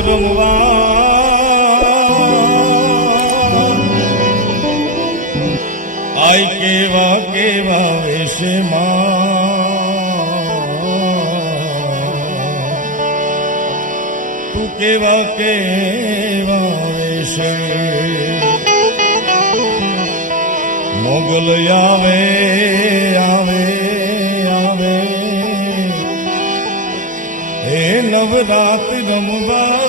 રમવા આય કેવા કેવા વેશમાં તું કેવા કેવા વેશે મોગલ આવે આવે આવે હે નવરાત રમવા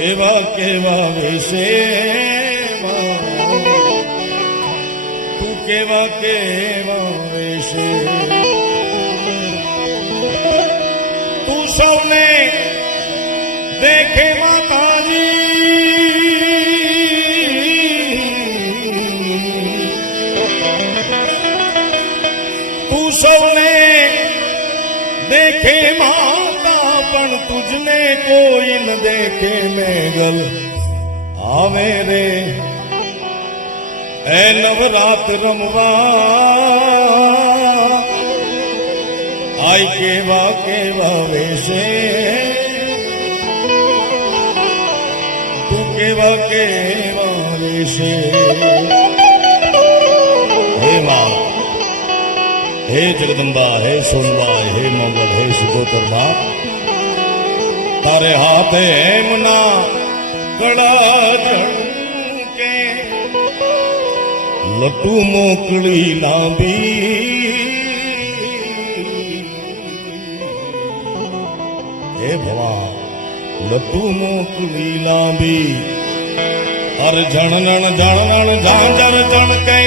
કેવા કેવા વેશે તું કેવા કેવા વેશે તું સૌને દેખે માતાજી તું સૌને દેખે માતા પણ તુજને કોઈ ન દેખે મેઘલ આવે રે એ નવરાત રમવા આય કેવા કેવા વેશે તું કેવા કેવા વેશે હે માં હે જગદંબા હે સોનબાઈ હે મોગલ હે સિકોતર માં તારે હાથે એમના ગળા ઝળકે લટુ મોકળી લાંબી હે ભવા લટુ મોકળી લાંબી અરે જણનણ જણનણ ઝાંઝર જણકે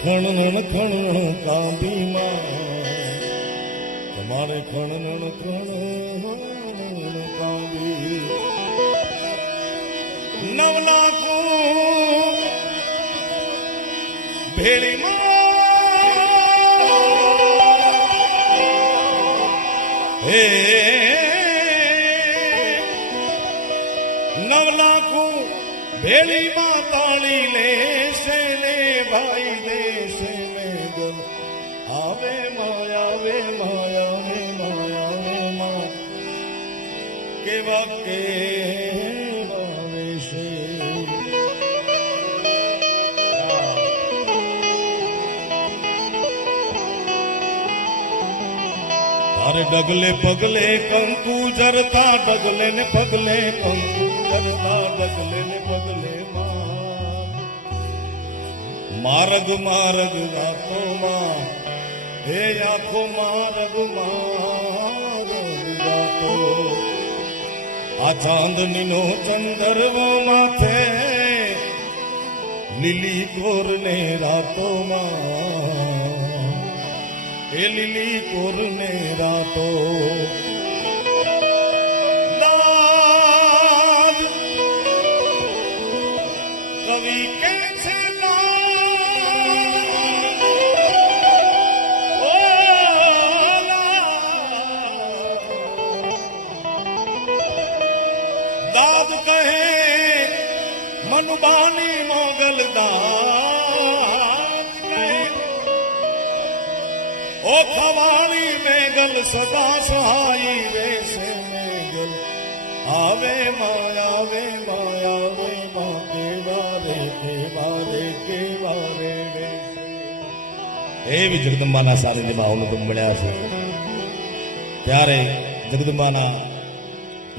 ખણનણ ખણનણ કાંબીમાં તમારે ખણનણ ખણનણ કાંબી નવલાખો ભેળીમાં હે નવલાખો ભેળીમાં તાળી લેશે ને ભાઈ દેશે ને ગોલ આવે માયા વે માયા વે માયા વે મા કેવા કેવા વેશે તારે ડગલે પગલે કંકુ જરતા ડગલે ને પગલે કંકુ જરતા ડગલે ને પગલે માર્ગ માર્ગ વાતો માં હે આખો માર્ગ માર્ગ વાતો આ ચાંદની નો ચંદરવો માથે લીલી કોર ને રાતો માં હે લીલી કોર ને રાતો કવિ કે છે દાદ કહે મનુબાની મોગલ દાદ કહે ઓ ખવાળી મેગલ સદા સહાઈ વેશે મેગલ આવે માયા વે માયા વે મા કેવા રે વેશે એવી જગદંબાના સાનિધ્યમાં અવલોકન મળ્યા છે ત્યારે જગદંબાના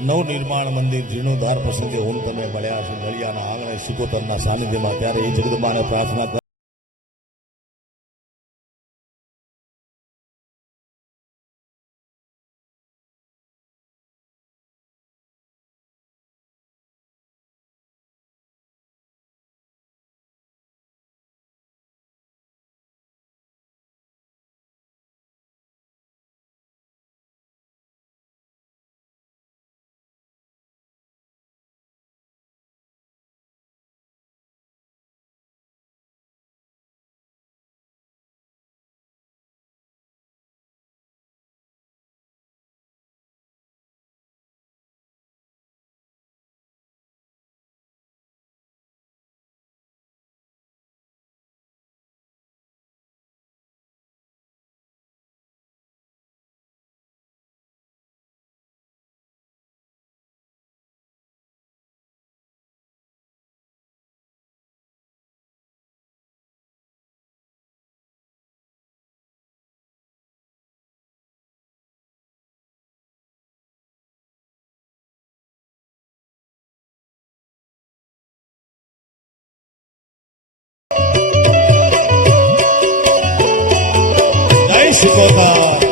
નવનિર્માણ મંદિર જીર્ણોદ્ધાર પ્રસંગે હું તમે મળ્યા છો નળિયાના આંગણે સિકોતરના સાનિધ્યમાં ત્યારે એ જગદંબાને પ્રાર્થના સિકોતા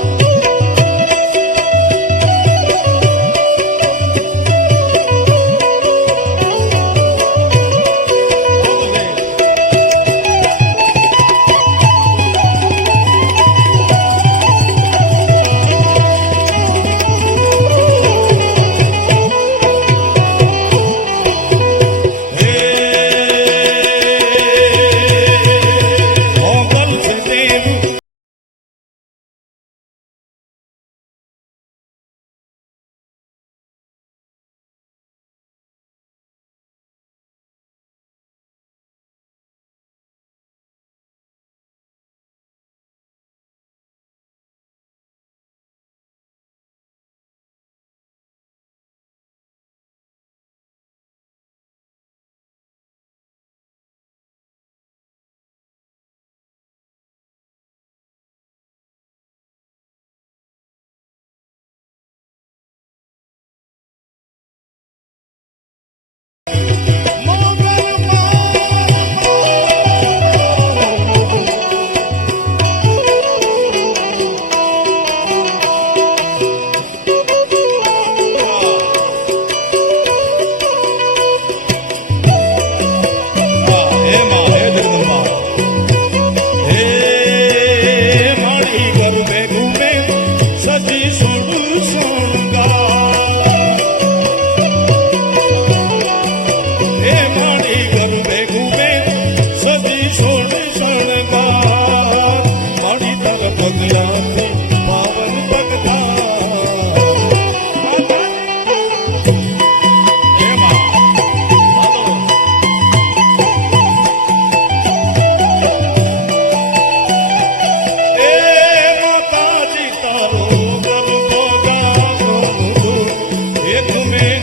तुम्हें